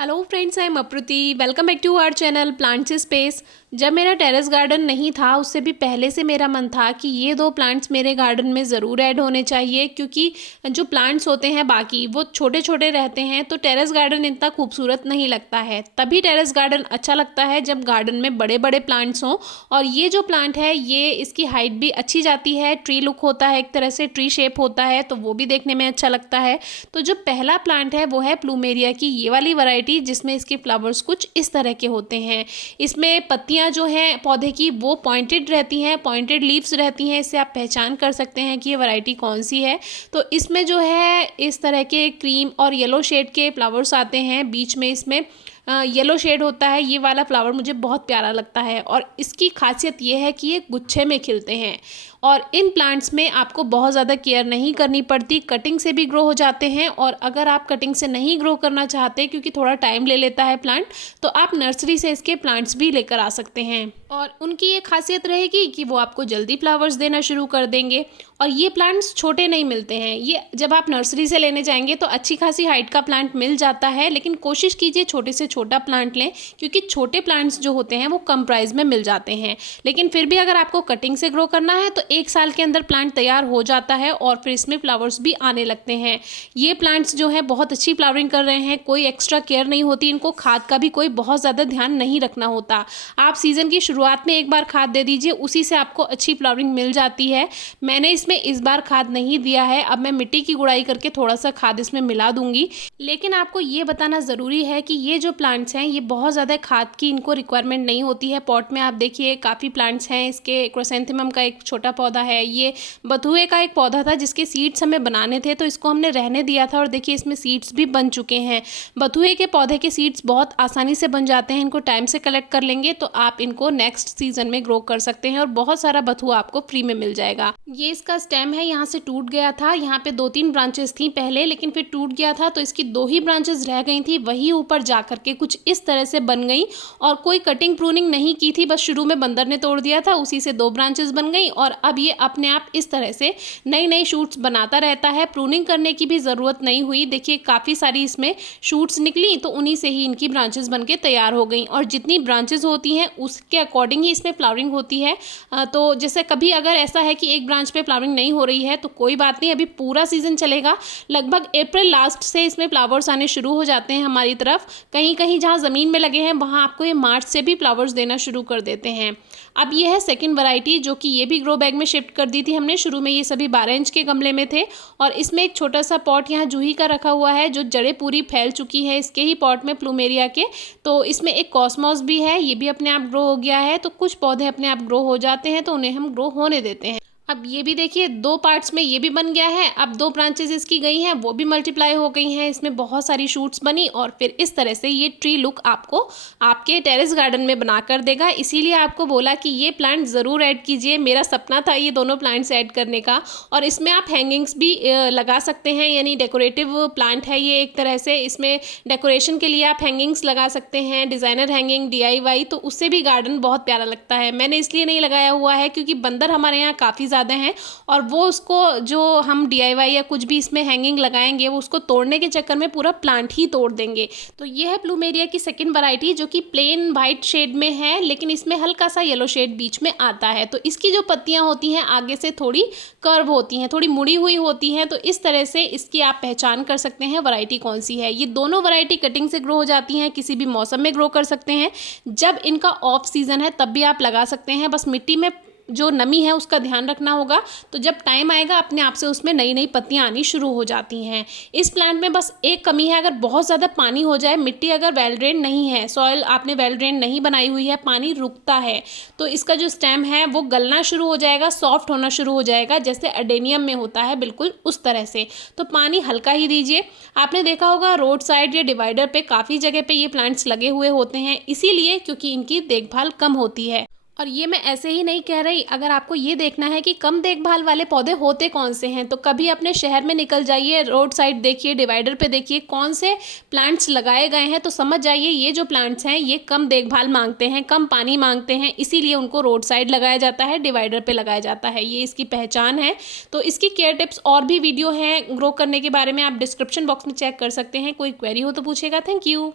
Hello friends, I am Apruti. Welcome back to our channel plants space. जब मेरा terrace garden नहीं था उससे भी पहले से मेरा मन था कि ये दो प्लांट्स मेरे गार्डन में ज़रूर ऐड होने चाहिए, क्योंकि जो प्लांट्स होते हैं बाकी वो छोटे छोटे रहते हैं तो टेरेस गार्डन इतना खूबसूरत नहीं लगता है। तभी टेरेस गार्डन अच्छा लगता है जब गार्डन में बड़े बड़े प्लांट्स हों। और ये जो प्लांट है ये इसकी हाइट भी अच्छी जाती है, ट्री लुक होता है, एक तरह से ट्री शेप होता है तो वो भी देखने में अच्छा लगता है। तो जो पहला प्लांट है वो है प्लूमेरिया की ये वाली वैरायटी, जिसमें इसके फ्लावर्स कुछ इस तरह के होते हैं। इसमें पत्तियां जो हैं पौधे की वो पॉइंटेड रहती हैं, पॉइंटेड लीव्स रहती हैं। इससे आप पहचान कर सकते हैं कि ये वैरायटी कौन सी है। तो इसमें जो है इस तरह के क्रीम और येलो शेड के फ्लावर्स आते हैं, बीच में इसमें येलो शेड होता है। ये वाला फ्लावर मुझे बहुत प्यारा लगता है और इसकी खासियत ये है कि ये गुच्छे में खिलते हैं। और इन प्लांट्स में आपको बहुत ज़्यादा केयर नहीं करनी पड़ती, कटिंग से भी ग्रो हो जाते हैं। और अगर आप कटिंग से नहीं ग्रो करना चाहते क्योंकि थोड़ा टाइम ले लेता है प्लांट, तो आप नर्सरी से इसके प्लांट्स भी लेकर आ सकते हैं। और उनकी ये खासियत रहेगी कि वो आपको जल्दी फ्लावर्स देना शुरू कर देंगे। और ये प्लांट्स छोटे नहीं मिलते हैं, ये जब आप नर्सरी से लेने जाएंगे तो अच्छी खासी हाइट का प्लांट मिल जाता है, लेकिन कोशिश कीजिए छोटे से छोटा प्लांट लें, क्योंकि छोटे प्लांट्स जो होते हैं वो कम प्राइस में मिल जाते हैं। लेकिन फिर भी अगर आपको कटिंग से ग्रो करना है तो 1 साल के अंदर प्लांट तैयार हो जाता है और फिर इसमें फ्लावर्स भी आने लगते हैं। ये प्लांट्स जो है बहुत अच्छी फ्लावरिंग कर रहे हैं, कोई एक्स्ट्रा केयर नहीं होती इनको, खाद का भी कोई बहुत ज़्यादा ध्यान नहीं रखना होता। आप सीज़न की शुरुआत में एक बार खाद दे दीजिए, उसी से आपको अच्छी फ्लावरिंग मिल जाती है। मैंने इसमें इस बार खाद नहीं दिया है, अब मैं मिट्टी की गुड़ाई करके थोड़ा सा खाद इसमें मिला दूंगी। लेकिन आपको ये बताना ज़रूरी है कि ये जो प्लांट्स हैं ये बहुत ज़्यादा खाद की इनको रिक्वायरमेंट नहीं होती है। पॉट में आप देखिए काफ़ी प्लांट्स हैं, इसके क्रोसेंथेमम का एक छोटा पौधा है, ये बथुए का एक पौधा था जिसके सीड्स हमें बनाने थे तो इसको हमने रहने दिया था और देखिए इसमें सीड्स भी बन चुके हैं। बथुए के पौधे के सीड्स बहुत आसानी से बन जाते हैं, इनको टाइम से कलेक्ट कर लेंगे तो आप इनको नेक्स्ट सीजन में ग्रो कर सकते हैं और बहुत सारा बथुआ आपको फ्री में मिल जाएगा। ये इसका स्टेम है, यहाँ से टूट गया था, यहाँ पे 2-3 ब्रांचेस थी पहले, लेकिन फिर टूट गया था तो इसकी 2 ही ब्रांचेस रह गई थी, वही ऊपर जा करके कुछ इस तरह से बन गई। और कोई कटिंग प्रूनिंग नहीं की थी, बस शुरू में बंदर ने तोड़ दिया था, उसी से 2 ब्रांचेस बन गई और अब ये अपने आप इस तरह से नई नई शूट्स बनाता रहता है। प्रूनिंग करने की भी ज़रूरत नहीं हुई, देखिए काफ़ी सारी इसमें शूट्स निकली तो उन्हीं से ही इनकी ब्रांचेस बन के तैयार हो गई। और जितनी ब्रांचेस होती हैं उसके अकॉर्डिंग ही इसमें फ्लावरिंग होती है। तो जैसे कभी अगर ऐसा है कि एक ब्रांच पे फ्लावरिंग नहीं हो रही है तो कोई बात नहीं, अभी पूरा सीजन चलेगा। लगभग अप्रैल लास्ट से इसमें फ्लावर्स आने शुरू हो जाते हैं हमारी तरफ। कहीं कहीं जहाँ ज़मीन में लगे हैं वहाँ आपको ये मार्च से भी फ्लावर्स देना शुरू कर देते हैं। अब ये है सेकंड वैरायटी, जो कि ये भी ग्रो बैग में शिफ्ट कर दी थी हमने। शुरू में ये सभी 12 इंच के गमले में थे और इसमें एक छोटा सा पॉट यहाँ जूही का रखा हुआ है जो जड़ें पूरी फैल चुकी है इसके ही पॉट में प्लूमेरिया के। तो इसमें एक कॉस्मोस भी है, ये भी अपने आप ग्रो हो गया है। तो कुछ पौधे अपने आप ग्रो हो जाते हैं तो उन्हें हम ग्रो होने देते हैं। अब ये भी देखिए 2 पार्ट्स में ये भी बन गया है, अब 2 ब्रांचेस इसकी गई हैं, वो भी मल्टीप्लाई हो गई हैं, इसमें बहुत सारी शूट्स बनी और फिर इस तरह से ये ट्री लुक आपको आपके टेरेस गार्डन में बना कर देगा। इसीलिए आपको बोला कि ये प्लांट ज़रूर ऐड कीजिए, मेरा सपना था ये दोनों प्लांट्स ऐड करने का। और इसमें आप हैंगिंग्स भी लगा सकते हैं, यानी डेकोरेटिव प्लांट है ये एक तरह से। इसमें डेकोरेशन के लिए आप हैंगिंग्स लगा सकते हैं, डिज़ाइनर हैंगिंग DIY, तो उससे भी गार्डन बहुत प्यारा लगता है। मैंने इसलिए नहीं लगाया हुआ है क्योंकि बंदर हमारे यहाँ काफ़ी हैं और वो उसको जो हम DIY या कुछ भी इसमें हैंगिंग लगाएंगे वो उसको तोड़ने के चक्कर में पूरा प्लांट ही तोड़ देंगे। तो ये है प्लूमेरिया की सेकंड वैरायटी जो कि प्लेन वाइट शेड में है, लेकिन इसमें हल्का सा येलो शेड बीच में आता है। तो इसकी जो पत्तियां होती हैं आगे से थोड़ी कर्व होती हैं, थोड़ी मुड़ी हुई होती हैं। तो इस तरह से इसकी आप पहचान कर सकते हैं वैरायटी कौन सी है। ये दोनों वैरायटी कटिंग से ग्रो हो जाती हैं, किसी भी मौसम में ग्रो कर सकते हैं। जब इनका ऑफ सीजन है तब भी आप लगा सकते हैं, बस मिट्टी में जो नमी है उसका ध्यान रखना होगा। तो जब टाइम आएगा अपने आप से उसमें नई नई पत्तियां आनी शुरू हो जाती हैं। इस प्लांट में बस एक कमी है, अगर बहुत ज़्यादा पानी हो जाए, मिट्टी अगर वेल ड्रेन नहीं है, सॉइल आपने वेल ड्रेन नहीं बनाई हुई है, पानी रुकता है तो इसका जो स्टेम है वो गलना शुरू हो जाएगा, सॉफ्ट होना शुरू हो जाएगा, जैसे अडेनियम में होता है बिल्कुल उस तरह से। तो पानी हल्का ही दीजिए। आपने देखा होगा रोड साइड या डिवाइडर पे काफ़ी जगह पे ये प्लांट्स लगे हुए होते हैं, इसीलिए क्योंकि इनकी देखभाल कम होती है। और ये मैं ऐसे ही नहीं कह रही, अगर आपको ये देखना है कि कम देखभाल वाले पौधे होते कौन से हैं तो कभी अपने शहर में निकल जाइए, रोड साइड देखिए, डिवाइडर पे देखिए कौन से प्लांट्स लगाए गए हैं, तो समझ जाइए ये जो प्लांट्स हैं ये कम देखभाल मांगते हैं, कम पानी मांगते हैं, इसीलिए उनको रोड साइड लगाया जाता है, डिवाइडर पे लगाया जाता है। ये इसकी पहचान है। तो इसकी केयर टिप्स और भी वीडियो हैं ग्रो करने के बारे में, आप डिस्क्रिप्शन बॉक्स में चेक कर सकते हैं। कोई क्वेरी हो तो पूछेगा। Thank you.